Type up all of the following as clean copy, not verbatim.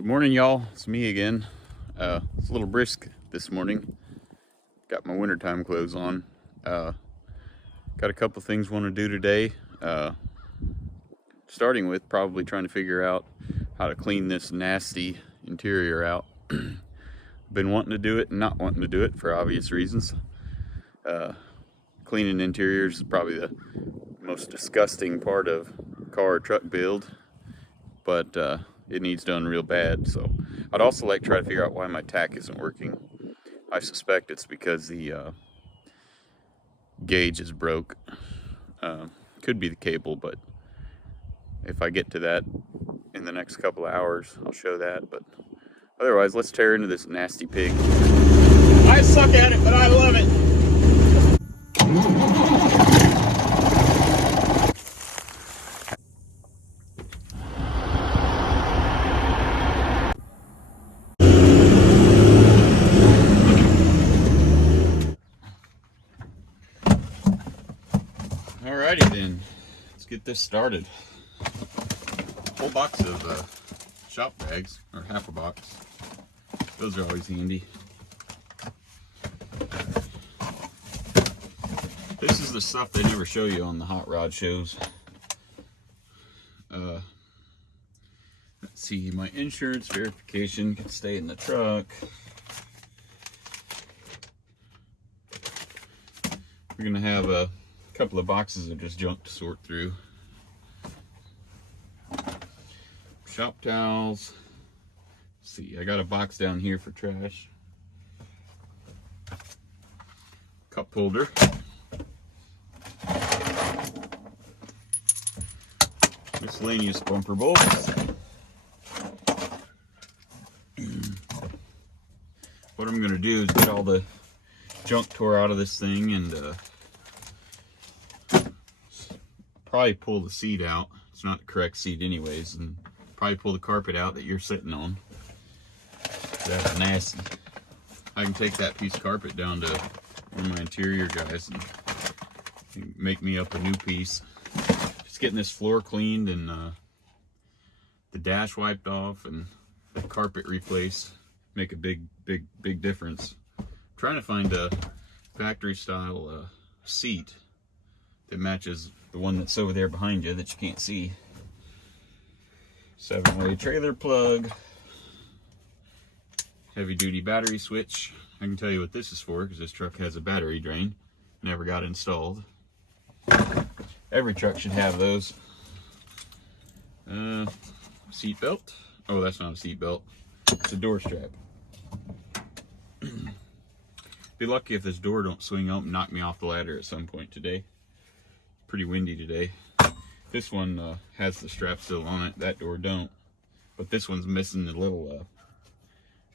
Good morning, y'all. It's me again. It's a little brisk this morning. Got my wintertime clothes on. Got a couple things I want to do today. Starting with probably trying to figure out how to clean this nasty interior out. Been wanting to do it and not wanting to do it for obvious reasons. Cleaning interiors is probably the most disgusting part of car or truck build, but it needs done real bad. So I'd also like to try to figure out why my tach isn't working. I suspect it's because the gauge is broke. Could be the cable, but if I get to that in the next couple of hours, I'll show that. But otherwise, let's tear into this nasty pig. I suck at it, but I love it. Alrighty then, let's get this started. A whole box of shop bags, or half a box. Those are always handy. This is the stuff they never show you on the hot rod shows. Let's see, my insurance verification can stay in the truck. We're gonna have a couple of boxes of just junk to sort through. Shop towels. Let's see, I got a box down here for trash. Cup holder. Miscellaneous bumper bolts. What I'm going to do is get all the junk tore out of this thing and probably pull the seat out. It's not the correct seat anyways, and probably pull the carpet out that you're sitting on. That's nasty. I can take that piece of carpet down to one of my interior guys and make me up a new piece. Just getting this floor cleaned and the dash wiped off and the carpet replaced make a big difference. I'm trying to find a factory style seat that matches the one that's over there behind you that you can't see. 7-way trailer plug, heavy duty battery switch. I can tell you what this is for because this truck has a battery drain. Never got installed. Every truck should have those. Seat belt. Oh, that's not a seat belt. It's a door strap. Be lucky if this door don't swing up and knock me off the ladder at some point today. Pretty windy today. This one has the strap still on it. That door don't. But this one's missing the little, I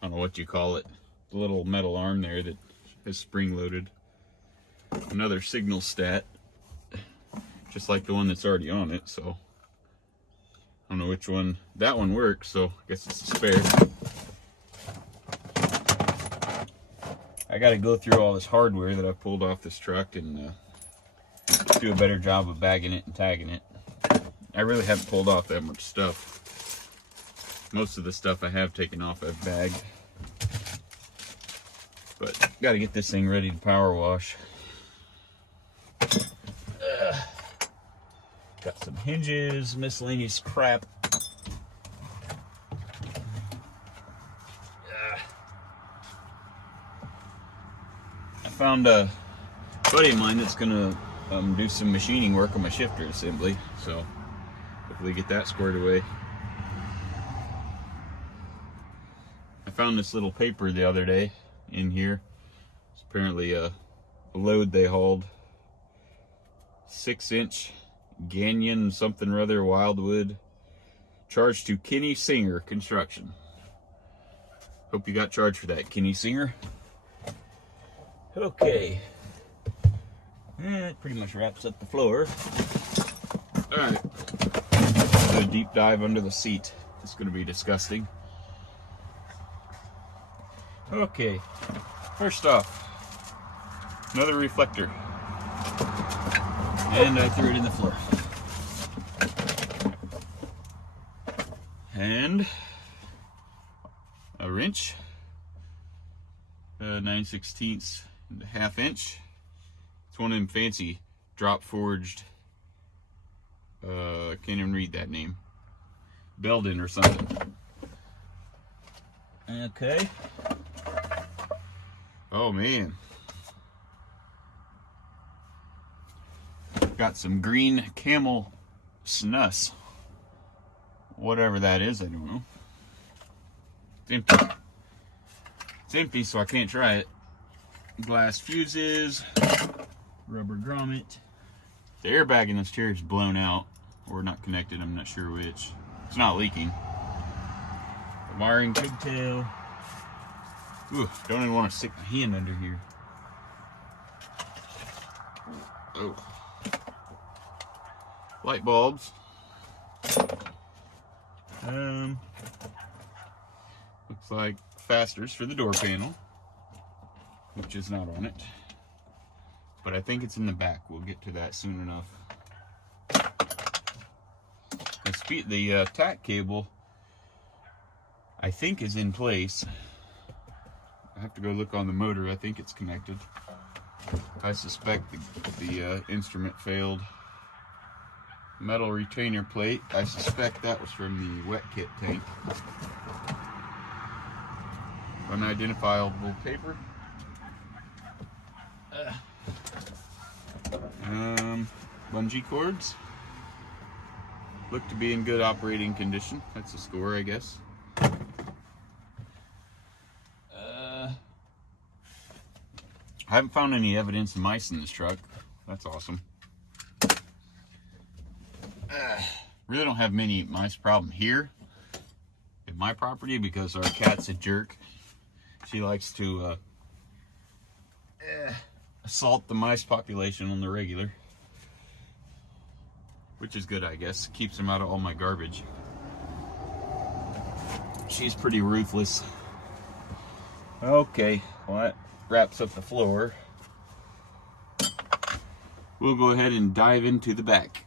don't know what you call it, the little metal arm there that is spring loaded. Another signal stat, just like the one that's already on it. So I don't know which one. That one works, so I guess it's a spare. I got to go through all this hardware that I pulled off this truck and do a better job of bagging it and tagging it. I really haven't pulled off that much stuff. Most of the stuff I have taken off I've bagged. But got to get this thing ready to power wash. Got some hinges, miscellaneous crap. I found a buddy of mine that's gonna do some machining work on my shifter assembly, so hopefully get that squared away. I found this little paper the other day in here. It's apparently a load they hauled. 6-inch Ganyan something or other wildwood. Charged to Kenny Singer Construction. Hope you got charged for that, Kenny Singer. Okay. That pretty much wraps up the floor. Alright. Do a deep dive under the seat. It's going to be disgusting. Okay. First off, another reflector. And I threw it in the floor. And a wrench, 9/16 and a ½ inch. It's one of them fancy drop forged, I can't even read that name, Belden or something. Okay. Oh man. Got some green camel snus. Whatever that is, I don't know. It's empty. It's empty, so I can't try it. Glass fuses, rubber grommet. The airbag in this chair is blown out, or not connected, I'm not sure which. It's not leaking. The wiring pigtail. Ooh, don't even want to stick my hand under here. Oh. Light bulbs. Looks like fasteners for the door panel, which is not on it, but I think it's in the back. We'll get to that soon enough. The tach cable, I think, is in place. I have to go look on the motor. I think it's connected. I suspect the instrument failed. Metal retainer plate. I suspect that was from the wet kit tank. Unidentifiable paper. Bungee cords. Look to be in good operating condition. That's a score, I guess. I haven't found any evidence of mice in this truck. That's awesome. Really don't have many mice problem here at my property because our cat's a jerk. She likes to assault the mice population on the regular, which is good, I guess. Keeps them out of all my garbage. She's pretty ruthless. Okay, well, that wraps up the floor. We'll go ahead and dive into the back.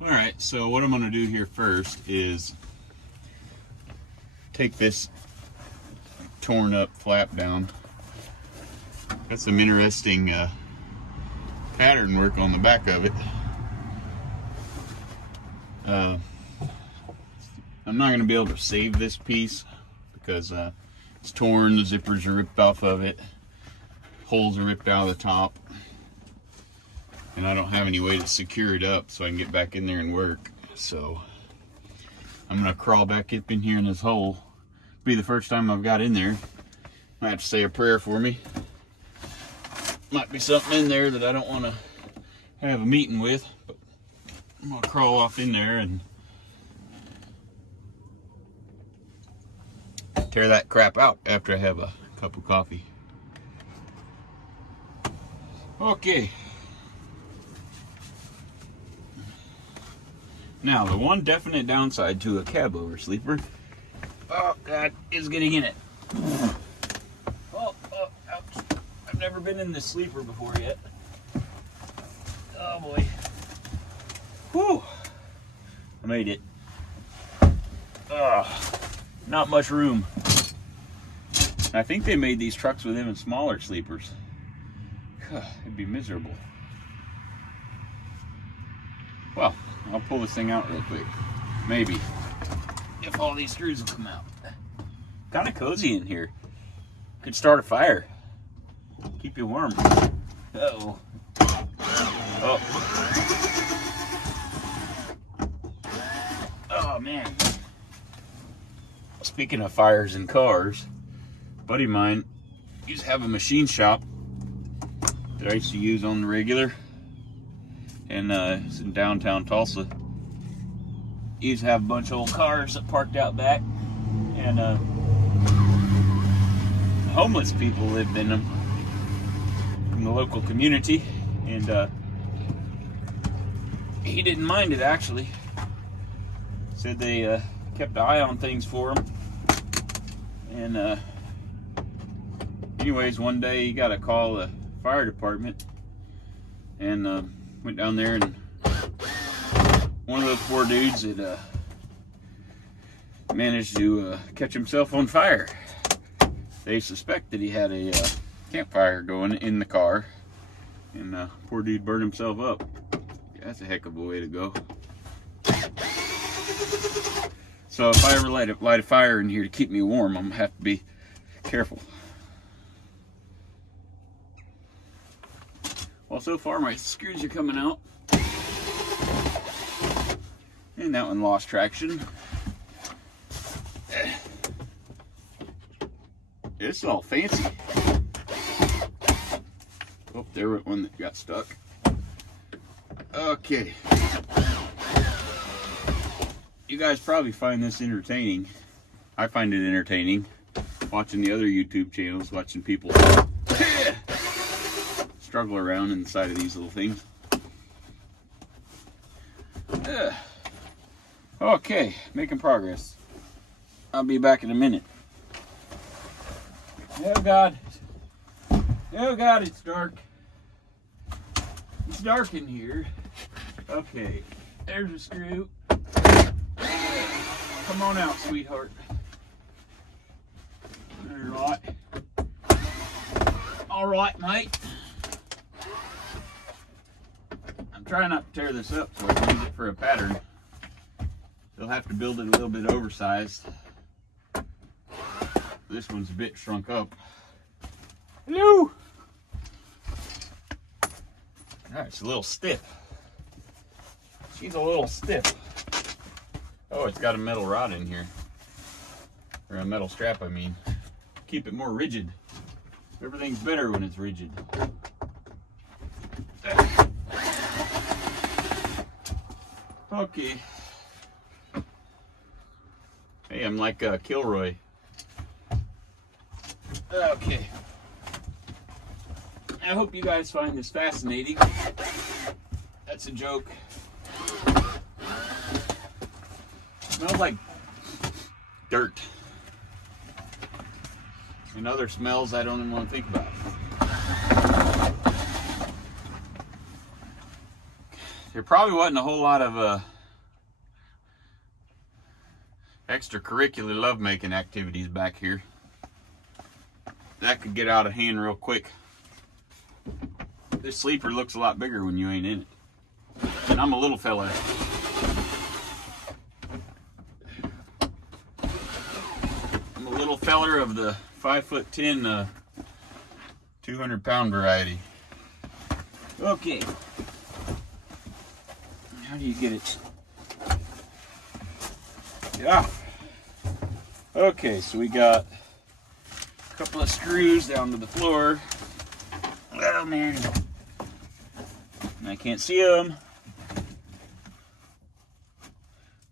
Alright, so what I'm going to do here first is take this torn up flap down. Got some interesting pattern work on the back of it. I'm not going to be able to save this piece because it's torn, the zippers are ripped off of it, holes are ripped out of the top, and I don't have any way to secure it up so I can get back in there and work. So I'm going to crawl back up in here in this hole. Be the first time I've got in there. Might have to say a prayer for me. Might be something in there that I don't want to have a meeting with, but I'm going to crawl off in there and tear that crap out after I have a cup of coffee. Okay. Now, the one definite downside to a Cabover sleeper, oh God, is getting in it. Oh, ouch. I've never been in this sleeper before yet. Oh boy. Whew. I made it. Not much room. I think they made these trucks with even smaller sleepers. It'd be miserable. Well, I'll pull this thing out real quick. Maybe. If all these screws will come out. Kind of cozy in here. Could start a fire. Keep you warm. Uh-oh. Oh. Oh, man. Speaking of fires and cars, a buddy of mine used to have a machine shop that I used to use on the regular. And it's in downtown Tulsa. He used to have a bunch of old cars that parked out back, and homeless people lived in them from the local community, and he didn't mind it actually. Said they kept an eye on things for him, and anyways, one day he got a call the fire department, and went down there, and one of those poor dudes had managed to catch himself on fire. They suspect that he had a campfire going in the car, and poor dude burned himself up. Yeah, that's a heck of a way to go. So if I ever light a fire in here to keep me warm, I'm gonna have to be careful. Well, so far my screws are coming out. And that one lost traction. It's all fancy. Oh, there went one that got stuck. Okay. You guys probably find this entertaining. I find it entertaining. Watching the other YouTube channels, watching people struggle around inside of these little things. Okay, making progress. I'll be back in a minute. Oh God. Oh God, it's dark. It's dark in here. Okay, there's a screw. Come on out, sweetheart. Alright. Alright, mate. I'm trying not to tear this up so I can use it for a pattern. They'll have to build it a little bit oversized. This one's a bit shrunk up. Hello! Alright, it's a little stiff. She's a little stiff. Oh, it's got a metal rod in here. Or a metal strap, I mean. Keep it more rigid. Everything's better when it's rigid. Okay. Hey, I'm like Kilroy. Okay. I hope you guys find this fascinating. That's a joke. Smells like dirt. And other smells I don't even want to think about. There probably wasn't a whole lot of extracurricular lovemaking activities back here. That could get out of hand real quick. This sleeper looks a lot bigger when you ain't in it. And I'm a little fella. I'm a little feller of the 5'10", 200-pound variety. Okay. How do you get it? Yeah. Okay, so we got a couple of screws down to the floor. Oh man, I can't see them.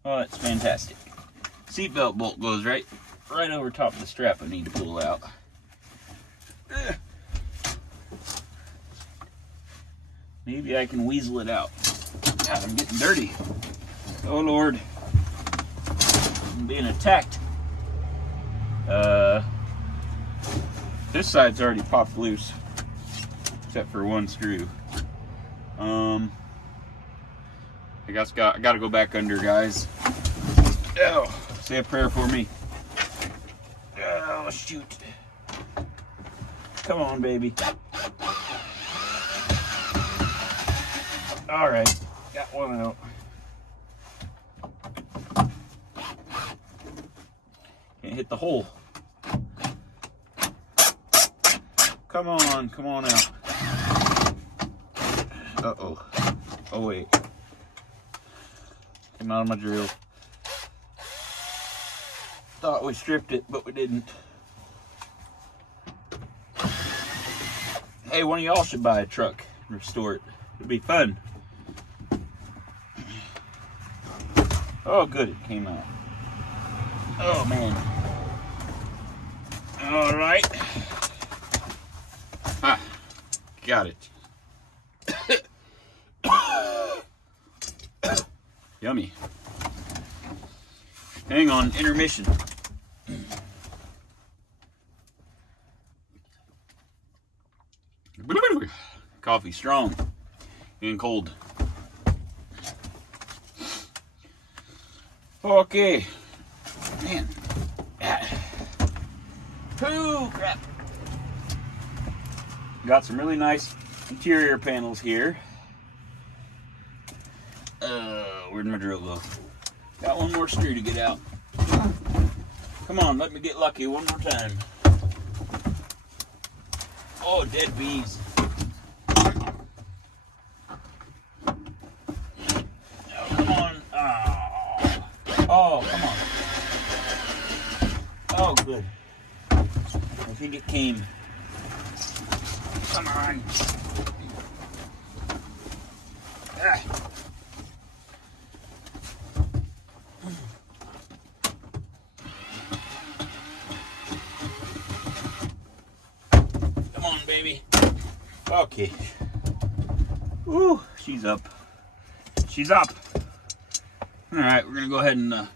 Oh, it's fantastic. Seatbelt bolt goes right over top of the strap I need to pull out. Maybe I can weasel it out. God, I'm getting dirty. Oh Lord, I'm being attacked. This side's already popped loose, except for one screw. I guess I gotta go back under, guys. Oh, say a prayer for me. Oh shoot! Come on, baby. All right, got one out. Can't hit the hole. Come on out. Uh-oh. Oh, wait. Came out of my drill. Thought we stripped it, but we didn't. Hey, one of y'all should buy a truck and restore it. It'd be fun. Oh, good, it came out. Oh, man. All right. Ah, got it. Yummy. Hang on, intermission. Coffee strong and cold. Okay. Man. Oh, crap. Got some really nice interior panels here. Where'd my drill go? Got one more screw to get out. Come on, let me get lucky one more time. Oh, dead bees. Oh, come on. Oh, come on. Oh, good. I think it came. Come on. Ah. Come on, baby. Okay. Ooh, she's up. She's up. All right, we're gonna go ahead and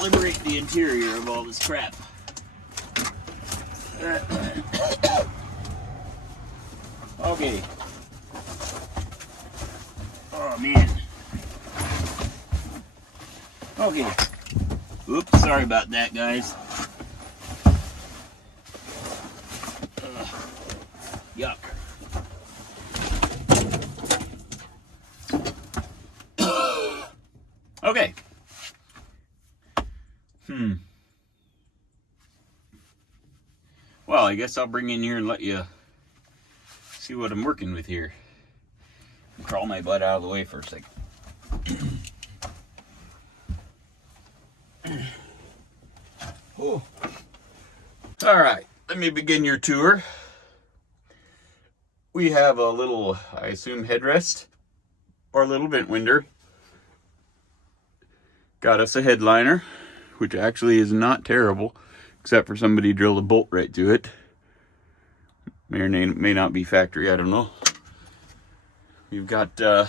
liberate the interior of all this crap. Okay. Oh man. Okay. Oops, sorry about that, guys. Yuck. Okay. Well, I guess I'll bring in here and let you see what I'm working with here. Crawl my butt out of the way for a second. Oh. All right, let me begin your tour. We have a little, I assume, headrest or a little vent winder. Got us a headliner, which actually is not terrible, except for somebody drilled a bolt right to it. May or may not be factory, I don't know. We've got door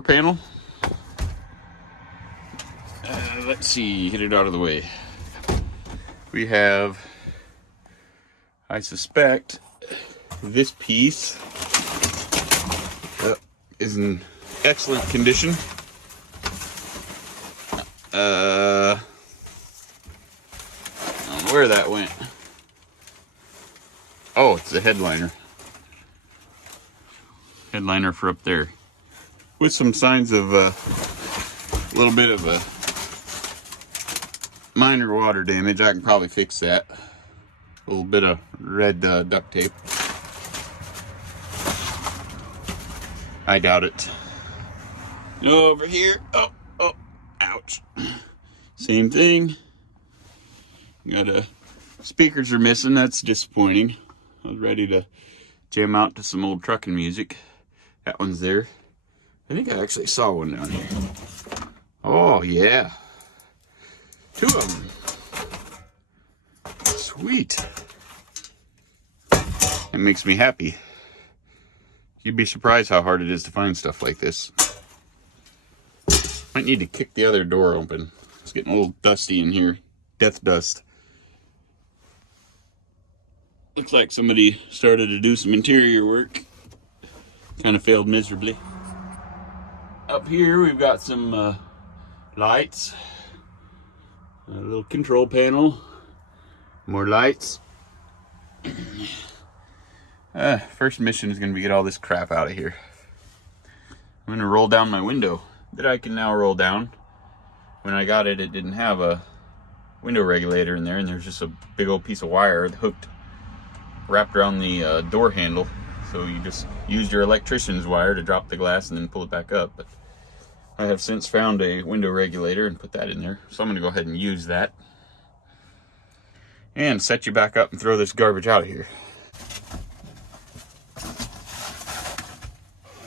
panel. Let's see, get it out of the way. We have, I suspect, this piece is in excellent condition. I don't know where that went. Oh, it's the headliner. Headliner for up there. With some signs of a little bit of a minor water damage. I can probably fix that. A little bit of red duct tape. I doubt it. Over here. Oh, ouch. Same thing. Speakers are missing. That's disappointing. I was ready to jam out to some old trucking music. That one's there. I think I actually saw one down here. Oh, yeah. 2 of them. Sweet. That makes me happy. You'd be surprised how hard it is to find stuff like this. Might need to kick the other door open. It's getting a little dusty in here. Death dust. Looks like somebody started to do some interior work. Kind of failed miserably. Up here we've got some lights. A little control panel. More lights. First mission is going to be get all this crap out of here. I'm going to roll down my window that I can now roll down. When I got it, it didn't have a window regulator in there, and there's just a big old piece of wire wrapped around the door handle. So you just used your electrician's wire to drop the glass and then pull it back up. But I have since found a window regulator and put that in there. So I'm going to go ahead and use that. And set you back up and throw this garbage out of here.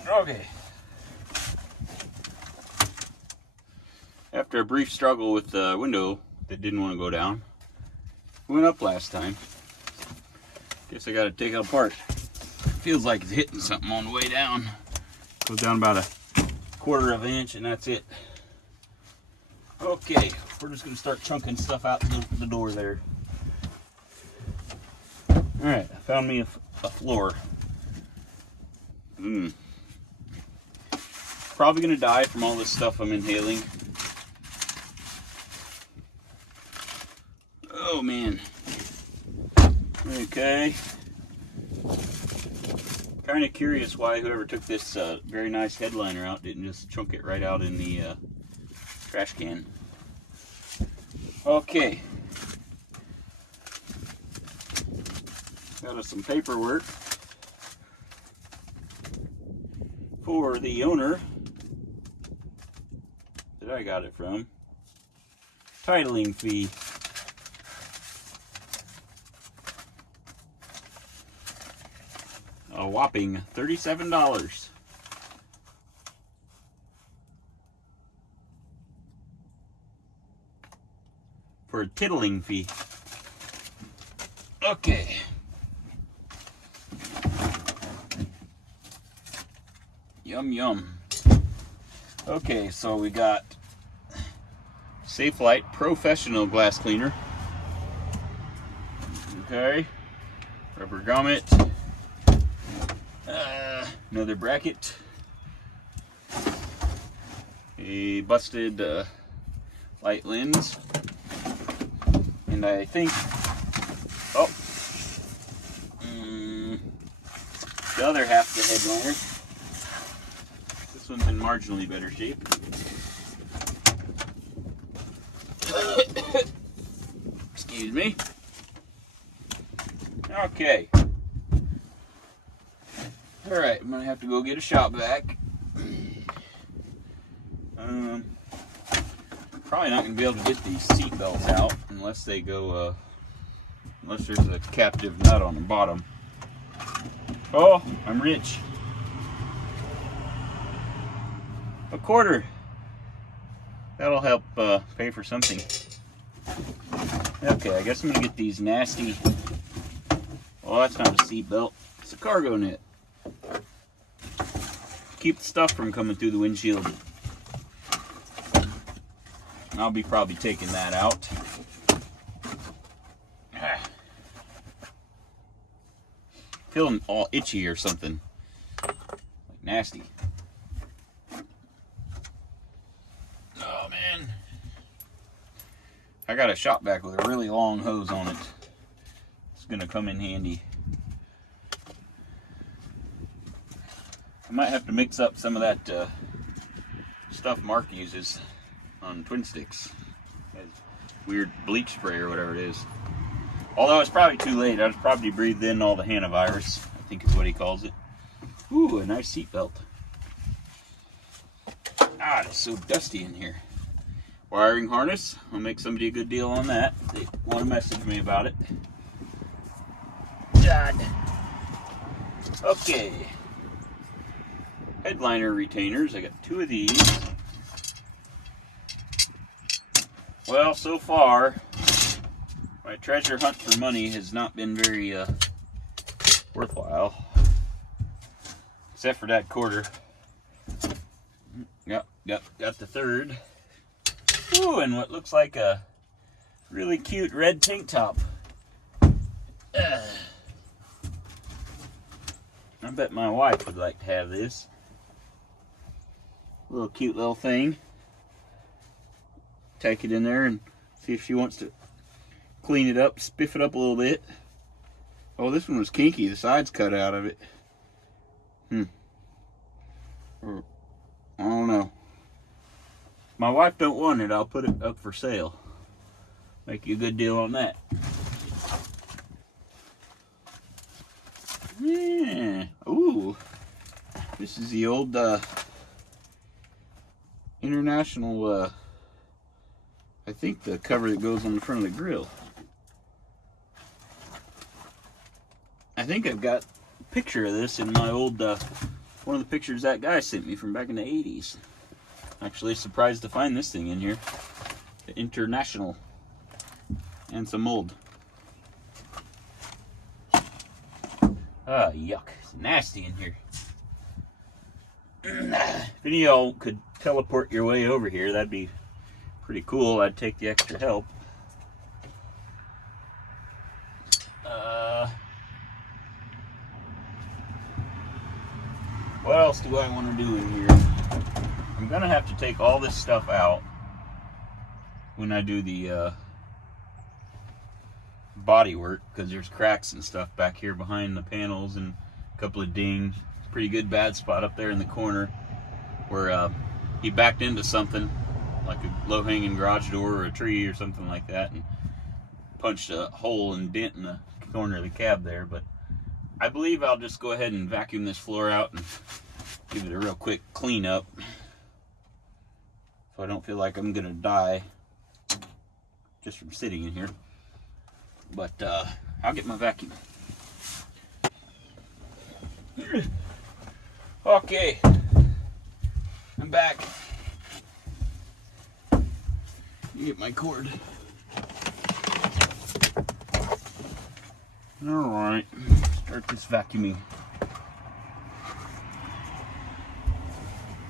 Okay. After a brief struggle with the window that didn't want to go down, went up last time. Guess I got to take it apart. Feels like it's hitting something on the way down. Goes down about a 1/4 of an inch and that's it. Okay, we're just going to start chunking stuff out the door there. Alright, I found me a floor. probably going to die from all this stuff I'm inhaling. Oh man. Okay. Kind of curious why whoever took this very nice headliner out didn't just chunk it right out in the trash can. Okay. Got us some paperwork for the owner that I got it from. Titling fee. A whopping $37. For a titling fee. Okay. Yum yum. Okay, so we got Safelite Professional Glass Cleaner. Okay. Rubber grommet. Another bracket. A busted light lens. And I think, the other half of the headliner. This one's in marginally better shape. Excuse me. Okay. Alright, I'm going to have to go get a shop vac. Probably not going to be able to get these seat belts out unless they go, unless there's a captive nut on the bottom. Oh, I'm rich. A quarter. That'll help pay for something. Okay, I guess I'm going to get these nasty... Well, that's not a seat belt. It's a cargo net. Keep the stuff from coming through the windshield. I'll be probably taking that out. Feeling all itchy or something. Like nasty. Oh man. I got a shop vac with a really long hose on it. It's gonna come in handy. I might have to mix up some of that stuff Mark uses on twin sticks. That weird bleach spray or whatever it is. Although it's probably too late. I just probably breathed in all the hantavirus, I think is what he calls it. Ooh, a nice seat belt. Ah, it's so dusty in here. Wiring harness. I'll make somebody a good deal on that. They want to message me about it. God. Okay. Headliner retainers. I got 2 of these. Well, so far, my treasure hunt for money has not been very worthwhile. Except for that quarter. Yep, got the third. Ooh, and what looks like a really cute red tank top. I bet my wife would like to have this. Little cute little thing. Take it in there and see if she wants to clean it up, spiff it up a little bit. Oh, this one was kinky. The sides cut out of it. I don't know. My wife don't want it. I'll put it up for sale. Make you a good deal on that. Yeah. Ooh. This is the old International, I think the cover that goes on the front of the grill. I think I've got a picture of this in my old, one of the pictures that guy sent me from back in the 80s. Actually surprised to find this thing in here. The International. And some mold. Ah, yuck. It's nasty in here. If any of y'all could teleport your way over here, that'd be pretty cool. I'd take the extra help. What else do I want to do in here? I'm gonna have to take all this stuff out when I do the body work, because there's cracks and stuff back here behind the panels and a couple of dings. Pretty good bad spot up there in the corner where he backed into something like a low-hanging garage door or a tree or something like that and punched a hole and dent in the corner of the cab there. But I believe I'll just go ahead and vacuum this floor out and give it a real quick clean up so I don't feel like I'm gonna die just from sitting in here. But I'll get my vacuum. Okay, I'm back. You get my cord. Alright, start this vacuuming.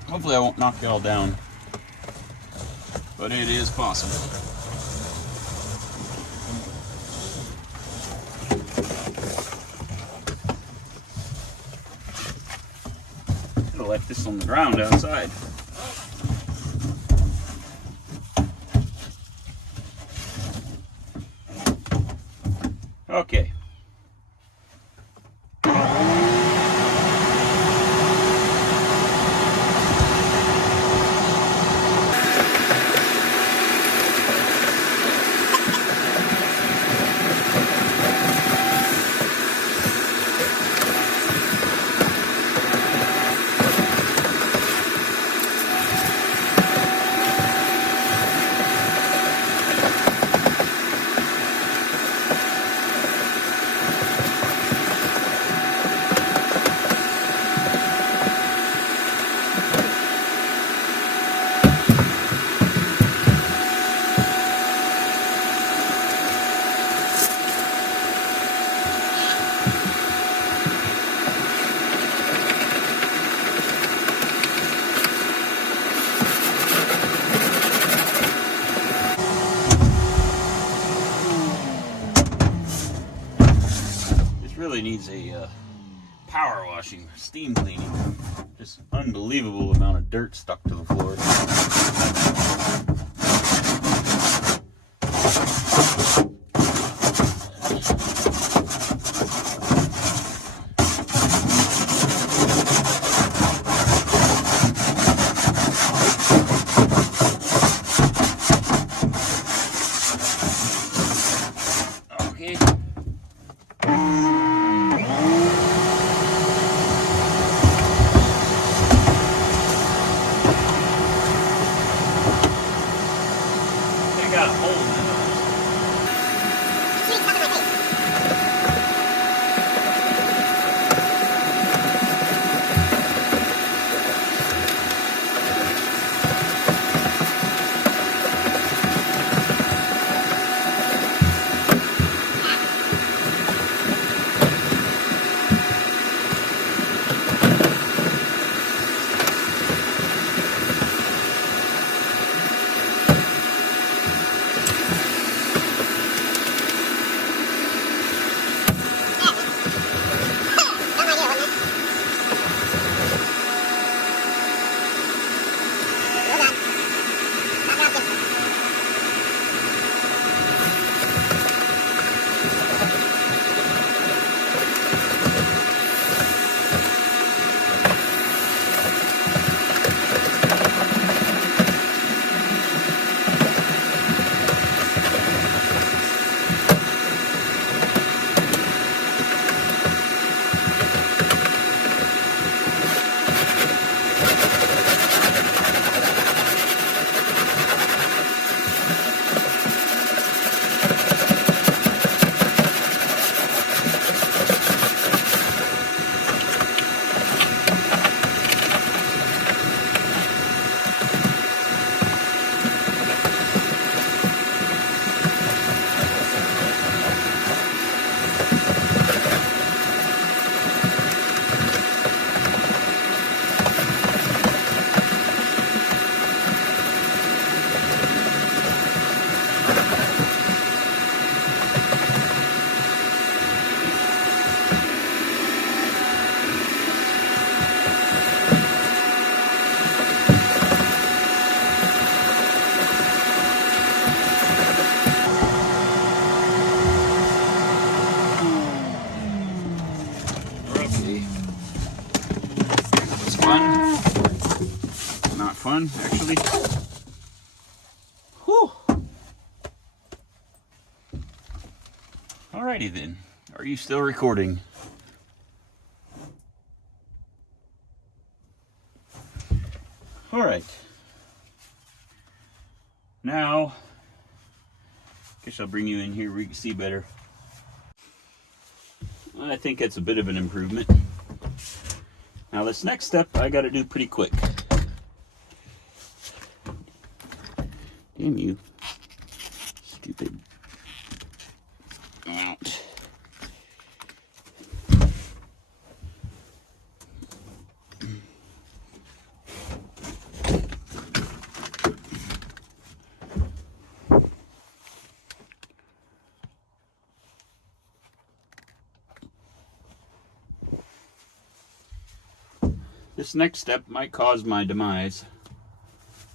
Hopefully I won't knock it all down, but it is possible. I'll let this on the ground outside. Okay. Really needs a power washing, steam cleaning. Just unbelievable amount of dirt stuck to the floor. Okay. fun. Not fun, actually. Whew. Alrighty then. Are you still recording? Alright. Now, guess I'll bring you in here where you can see better. I think it's a bit of an improvement. Now this next step I gotta do pretty quick. Damn you. Stupid. Out. This next step might cause my demise.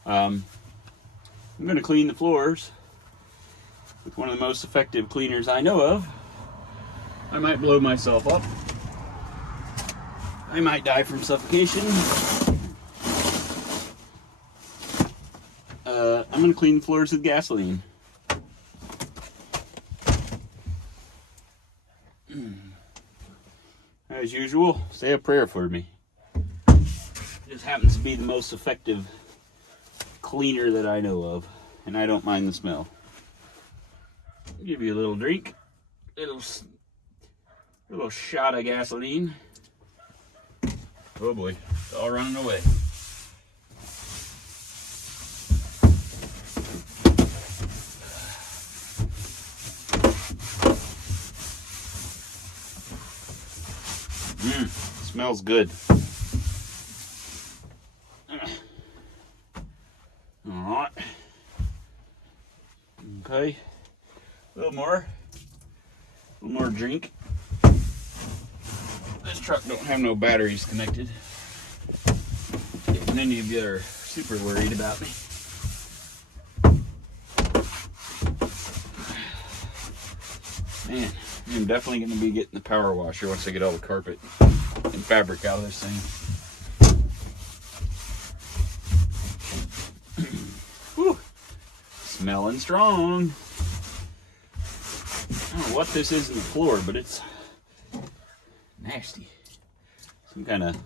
I'm going to clean the floors with one of the most effective cleaners I know of. I might blow myself up. I might die from suffocation. I'm going to clean the floors with gasoline. As usual, say a prayer for me. This happens to be the most effective cleaner that I know of, and I don't mind the smell. I'll give you a little drink, little shot of gasoline. Oh boy, it's all running away. Smells good. Alright. Okay. A little more drink. This truck don't have no batteries connected. And any of you are super worried about me. Man, I'm definitely going to be getting the power washer once I get all the carpet and fabric out of this thing. Whew. Smelling strong. I don't know what this is in the floor, but it's nasty. Some kind of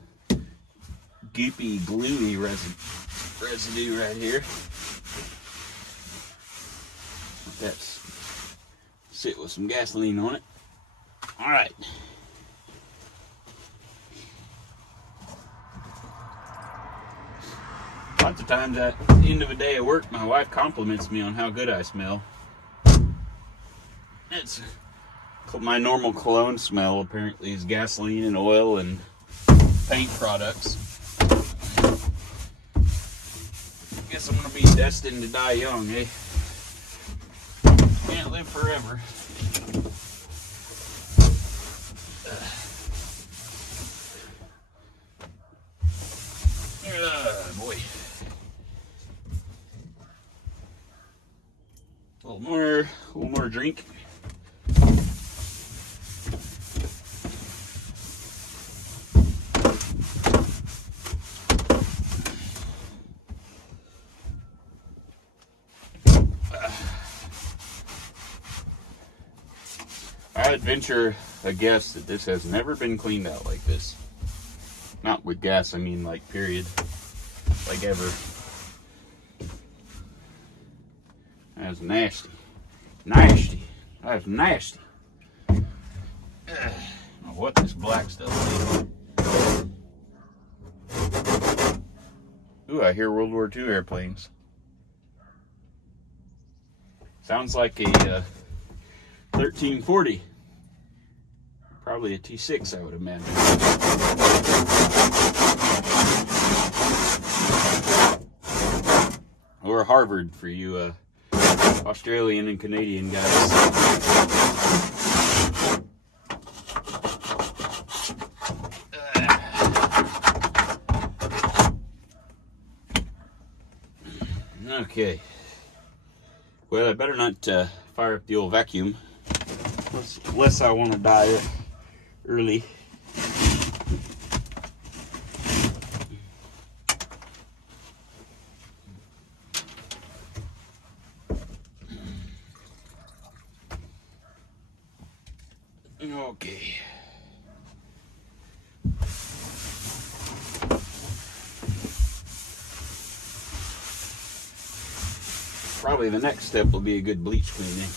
goopy, gluey residue right here. Let's sit with some gasoline on it. All right. Lots of times at the end of a day at work, my wife compliments me on how good I smell. It's my normal cologne smell apparently is gasoline and oil and paint products. Guess I'm gonna be destined to die young, eh? Can't live forever. Boy. A little more drink. I would venture a guess that this has never been cleaned out like this. Not with gas, I mean like period. Like ever. That's nasty. Nasty. That's nasty. I don't know what this black stuff is. Ooh, I hear World War II airplanes. Sounds like a 1340. Probably a T6, I would imagine. Or Harvard for you Australian and Canadian guys. Okay. Well, I better not fire up the old vacuum. Unless I want to die early. Okay. Probably the next step will be a good bleach cleaning.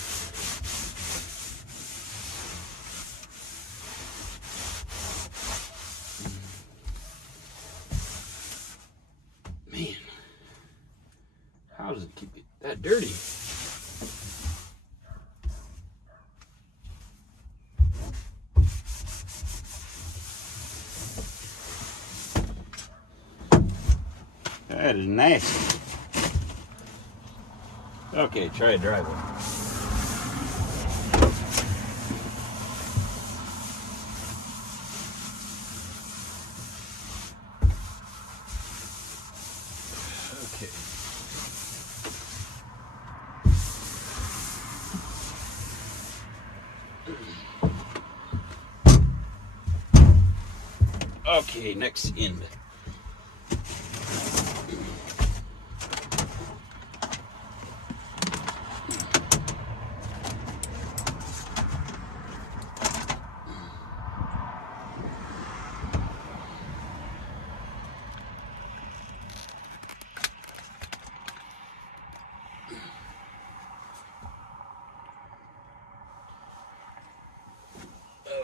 Man, how does it keep it that dirty? That is nasty. Okay, try a dry one. Okay, next end.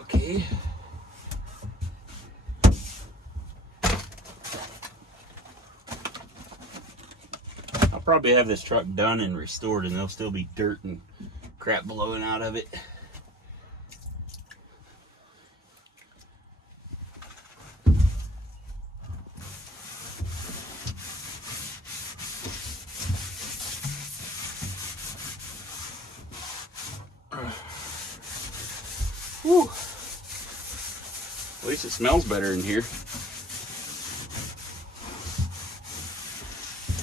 Okay. I'll probably have this truck done and restored, and there'll still be dirt and crap blowing out of it. Whew. At least it smells better in here.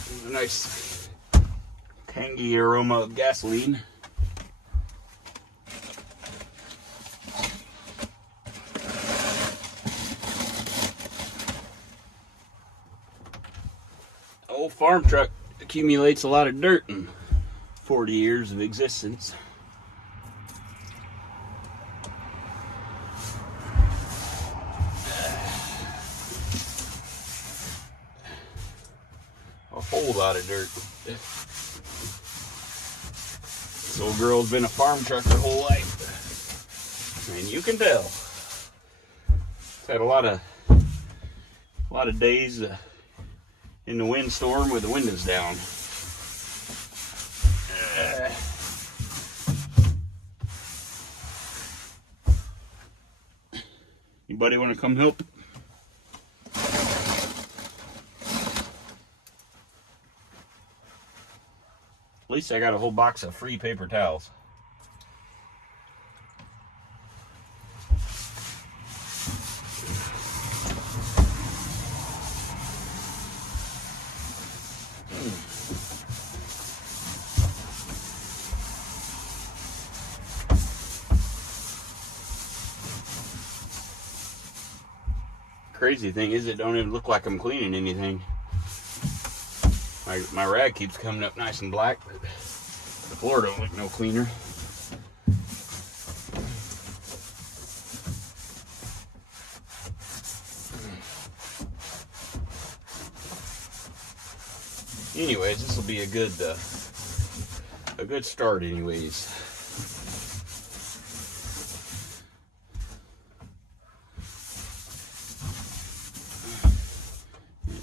There's a nice tangy aroma of gasoline. Old farm truck accumulates a lot of dirt in 40 years of existence. A whole lot of dirt. This old girl's been a farm truck her whole life, and you can tell. It's had a lot of days in the windstorm with the windows down. Anybody want to come help? At least I got a whole box of free paper towels. Crazy thing is, it don't even look like I'm cleaning anything. My rag keeps coming up nice and black, but the floor don't look no cleaner. Anyways, this will be a good start anyways.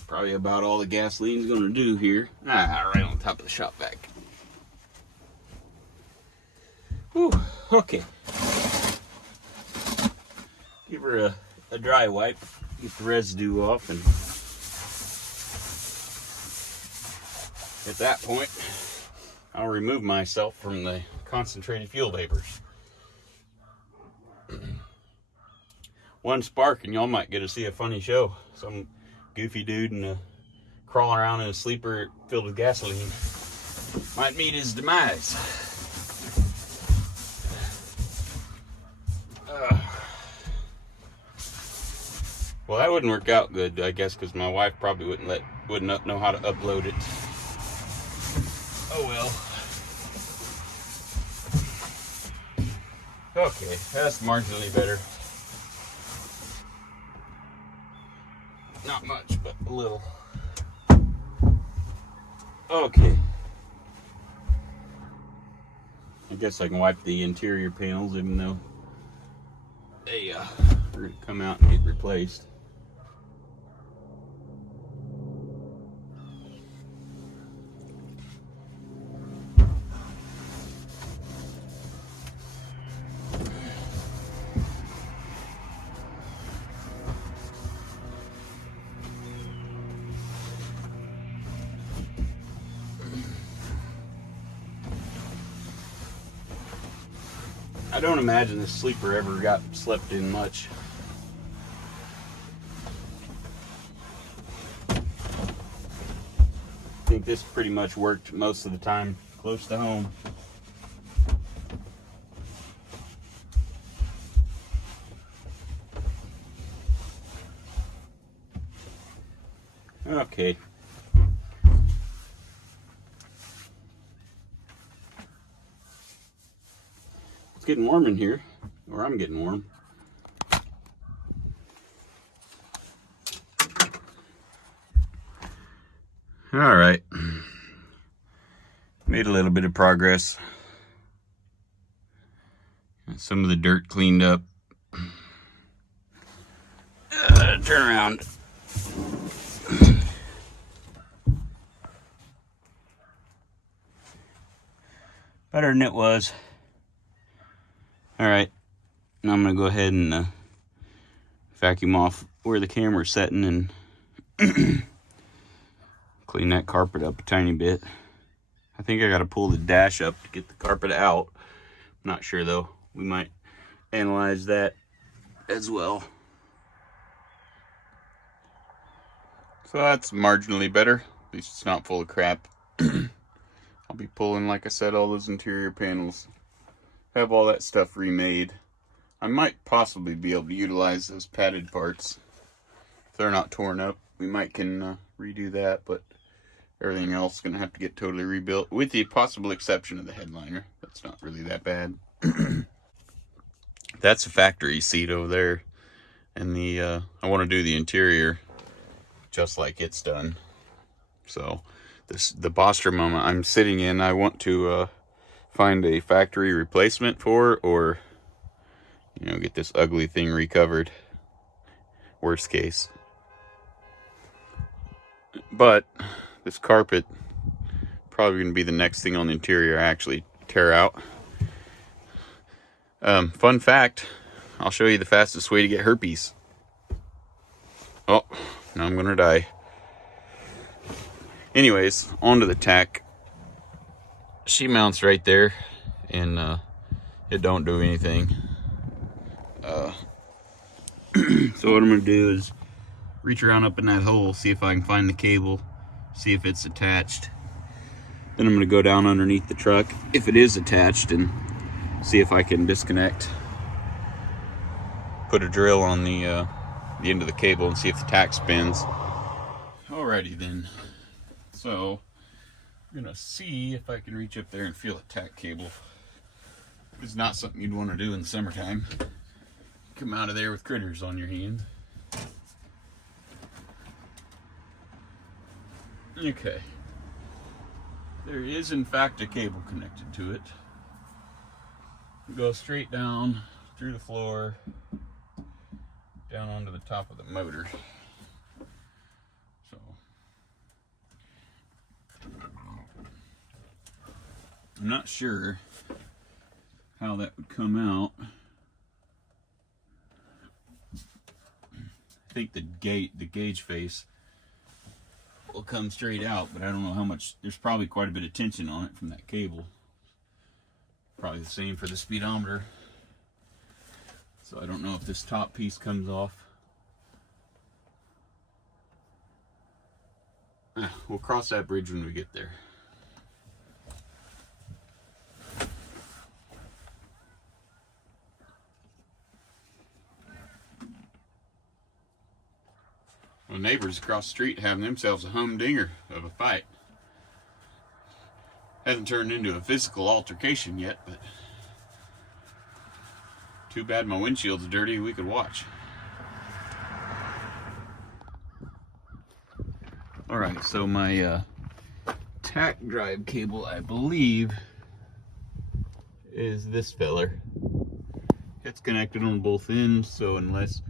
Probably about all the gasoline's gonna do here. Right on top of the shop vac. Whew, okay. Give her a dry wipe, get the residue off, and at that point, I'll remove myself from the concentrated fuel vapors. One spark and y'all might get to see a funny show. Some goofy dude crawling around in a sleeper filled with gasoline might meet his demise. Well, that wouldn't work out good, I guess, because my wife probably wouldn't know how to upload it. Oh well. Okay, that's marginally better. Not much, but a little. Okay. I guess I can wipe the interior panels, even though they are going to come out and get replaced. I don't imagine this sleeper ever got slept in much. I think this pretty much worked most of the time close to home. Okay. It's getting warm in here, or I'm getting warm. All right. Made a little bit of progress. Got some of the dirt cleaned up. Turn around. Better than it was. All right, now I'm gonna go ahead and vacuum off where the camera's setting and clean that carpet up a tiny bit. I think I gotta pull the dash up to get the carpet out. I'm not sure though. We might analyze that as well. So that's marginally better. At least it's not full of crap. I'll be pulling, like I said, all those interior panels. Have all that stuff remade. I might possibly be able to utilize those padded parts. If they're not torn up, we might can redo that, but everything else is going to have to get totally rebuilt, with the possible exception of the headliner. That's not really that bad. That's a factory seat over there. And the I want to do the interior just like it's done. So the Bostrom I'm sitting in, I want to find a factory replacement for, or get this ugly thing recovered, worst case. But this carpet probably going to be the next thing on the interior I actually tear out. Fun fact, I'll show you the fastest way to get herpes. Oh, now I'm gonna die. Anyways, onto the tach. She mounts right there, and it don't do anything. So what I'm gonna do is reach around up in that hole, see if I can find the cable, see if it's attached. Then I'm gonna go down underneath the truck, if it is attached, and see if I can disconnect. Put a drill on the end of the cable and see if the tach spins. Alrighty then. So I'm gonna see if I can reach up there and feel a tach cable. It's not something you'd want to do in the summertime. Come out of there with critters on your hands. Okay. There is in fact a cable connected to it. It goes straight down through the floor, down onto the top of the motor. So I'm not sure how that would come out. I think the gauge face will come straight out, but I don't know how much. There's probably quite a bit of tension on it from that cable. Probably the same for the speedometer. So I don't know if this top piece comes off. We'll cross that bridge when we get there. The neighbors across the street having themselves a humdinger of a fight. Hasn't turned into a physical altercation yet, but Too bad my windshield's dirty, we could watch. Alright, so my tach drive cable, I believe, is this feller. It's connected on both ends, so unless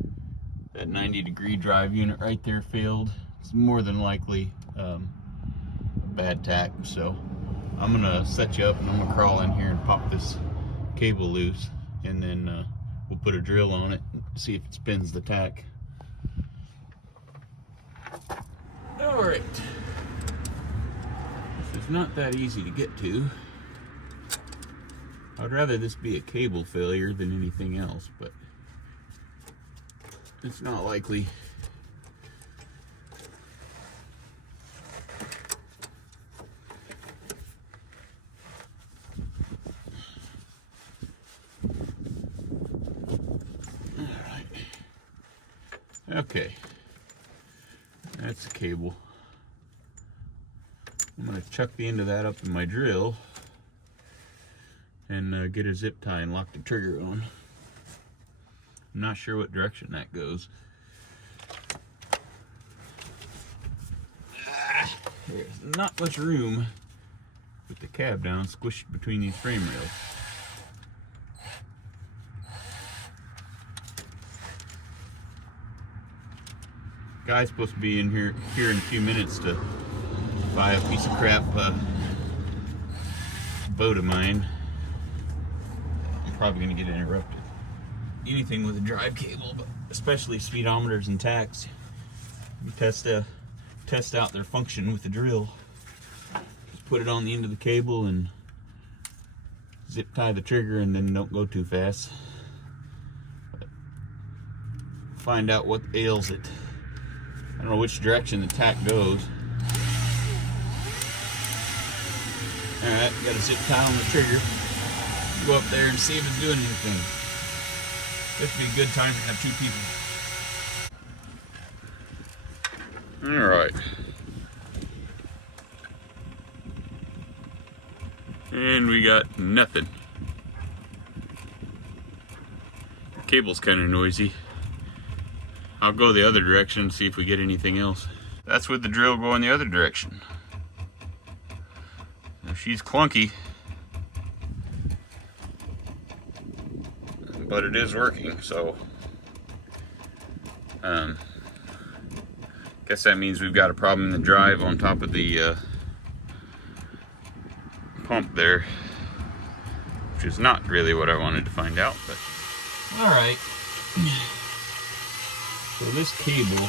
that 90-degree drive unit right there failed, it's more than likely a bad tach. So I'm gonna set you up and I'm gonna crawl in here and pop this cable loose, and then we'll put a drill on it and see if it spins the tach. All right, this is not that easy to get to. I'd rather this be a cable failure than anything else, but it's not likely. All right. Okay. That's the cable. I'm going to chuck the end of that up in my drill and get a zip tie and lock the trigger on. I'm not sure what direction that goes. There's not much room with the cab down, squished between these frame rails. Guy's supposed to be in here in a few minutes to buy a piece of crap boat of mine. I'm probably going to get interrupted. Anything with a drive cable, but especially speedometers and tachs, you test out their function with the drill. Just put it on the end of the cable and zip tie the trigger, and then don't go too fast. But find out what ails it. I don't know which direction the tach goes. Alright, got a zip tie on the trigger. Go up there and see if it's doing anything. This would be a good time to have two people. Alright. And we got nothing. The cable's kind of noisy. I'll go the other direction and see if we get anything else. That's with the drill going the other direction. Now she's clunky, but it is working, so guess that means we've got a problem in the drive on top of the pump there, which is not really what I wanted to find out, but all right. So this cable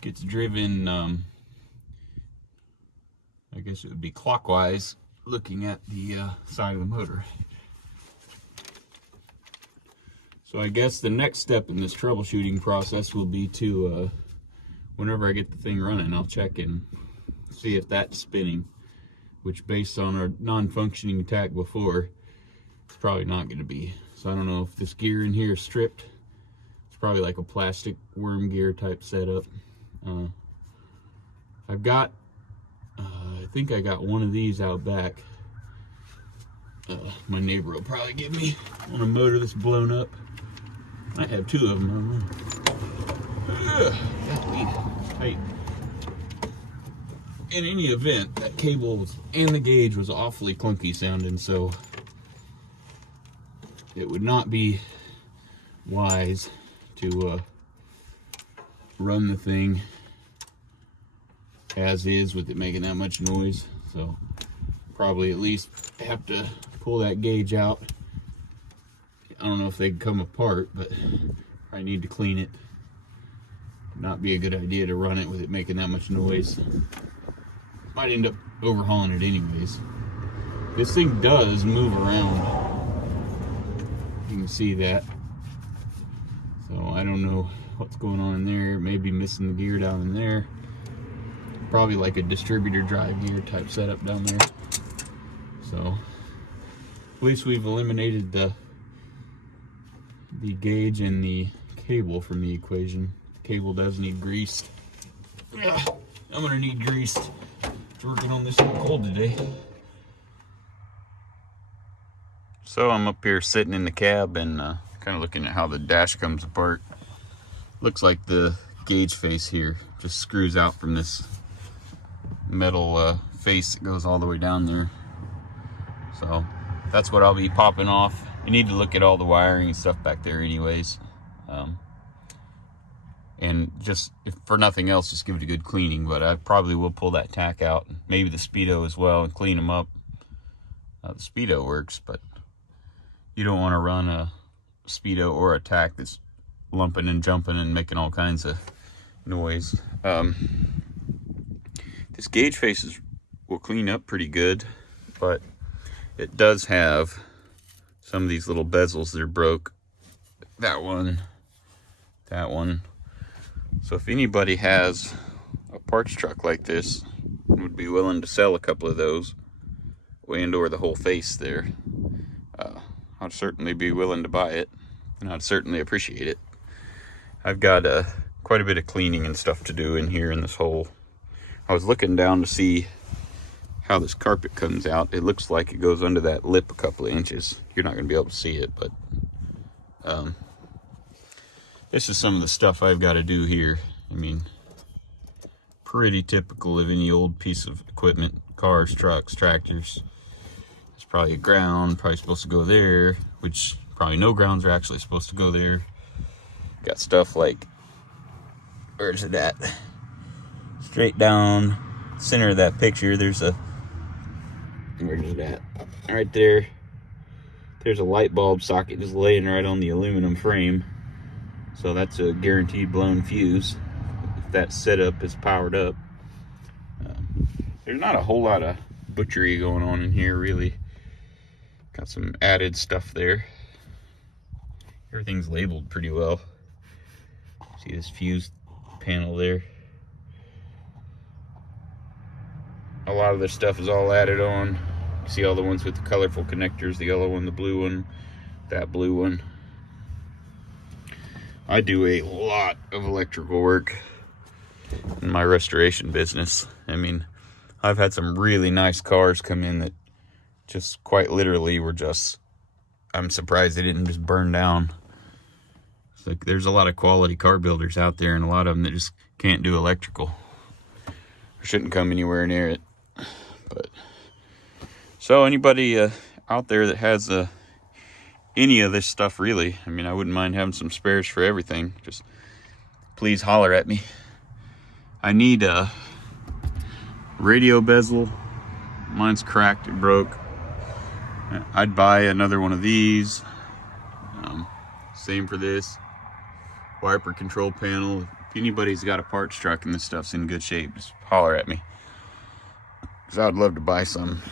gets driven, I guess it would be clockwise, looking at the side of the motor. So I guess the next step in this troubleshooting process will be to, whenever I get the thing running, I'll check and see if that's spinning, which based on our non-functioning tach before, it's probably not going to be. So I don't know if this gear in here is stripped. It's probably like a plastic worm gear type setup. I've got, I think I got one of these out back. My neighbor will probably give me on a motor that's blown up. I have two of them. Tight. In any event, that cable and the gauge was awfully clunky sounding, so it would not be wise to run the thing as is with it making that much noise. So probably at least have to pull that gauge out. I don't know if they can come apart, but I need to clean it. Not be a good idea to run it with it making that much noise. Might end up overhauling it anyways. This thing does move around. You can see that. So I don't know what's going on in there. Maybe missing the gear down in there. Probably like a distributor drive gear type setup down there. So at least we've eliminated the gauge and the cable from the equation. The cable does need greased. I'm gonna need greased. Working on this in the cold today. So I'm up here sitting in the cab and kind of looking at how the dash comes apart. Looks like the gauge face here just screws out from this metal face that goes all the way down there. So that's what I'll be popping off. You need to look at all the wiring and stuff back there anyways. And just, if for nothing else, just give it a good cleaning. But I probably will pull that tach out, maybe the speedo as well, and clean them up. The speedo works, but you don't want to run a speedo or a tach that's lumping and jumping and making all kinds of noise. This gauge face will clean up pretty good, but it does have some of these little bezels that are broke. That one. So if anybody has a parts truck like this and would be willing to sell a couple of those, and or the whole face there, I'd certainly be willing to buy it, and I'd certainly appreciate it. I've got quite a bit of cleaning and stuff to do in here in this hole. I was looking down to see how this carpet comes out. It looks like it goes under that lip a couple of inches. You're not going to be able to see it, but this is some of the stuff I've got to do here. I mean, pretty typical of any old piece of equipment. Cars, trucks, tractors. There's probably a ground, probably supposed to go there, which probably no grounds are actually supposed to go there. Got stuff like, where's it at? Straight down center of that picture, there's a, where's it at? Right there. There's a light bulb socket just laying right on the aluminum frame. So that's a guaranteed blown fuse if that setup is powered up. There's not a whole lot of butchery going on in here, really. Got some added stuff there. Everything's labeled pretty well. See this fuse panel there? A lot of this stuff is all added on. You see all the ones with the colorful connectors, the yellow one, the blue one, that blue one. I do a lot of electrical work in my restoration business. I mean, I've had some really nice cars come in that just quite literally were just, I'm surprised they didn't just burn down. It's like there's a lot of quality car builders out there, and a lot of them that just can't do electrical. Or shouldn't come anywhere near it. But so anybody out there that has any of this stuff, really, I mean, I wouldn't mind having some spares for everything. Just please holler at me. I need a radio bezel. Mine's cracked, it broke. I'd buy another one of these. Same for this. Wiper control panel. If anybody's got a parts truck and this stuff's in good shape, just holler at me, because I'd love to buy some.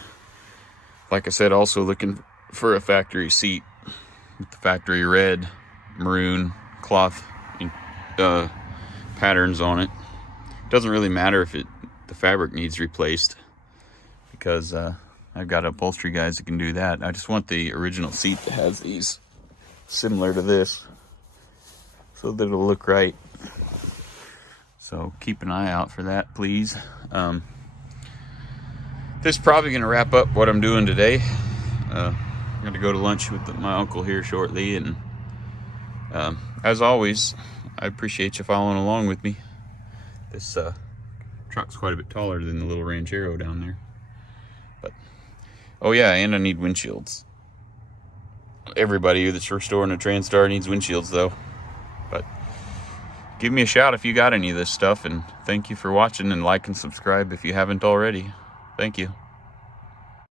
Like I said, also looking for a factory seat with the factory red, maroon cloth patterns on it. Doesn't really matter if the fabric needs replaced, because I've got upholstery guys that can do that. I just want the original seat that has these similar to this, so that it'll look right. So keep an eye out for that, please. This is probably going to wrap up what I'm doing today. I'm going to go to lunch with my uncle here shortly, and as always, I appreciate you following along with me. This truck's quite a bit taller than the little Ranchero down there. But oh yeah, and I need windshields. Everybody that's restoring a TranStar needs windshields though. But give me a shout if you got any of this stuff, and thank you for watching, and like and subscribe if you haven't already. Thank you.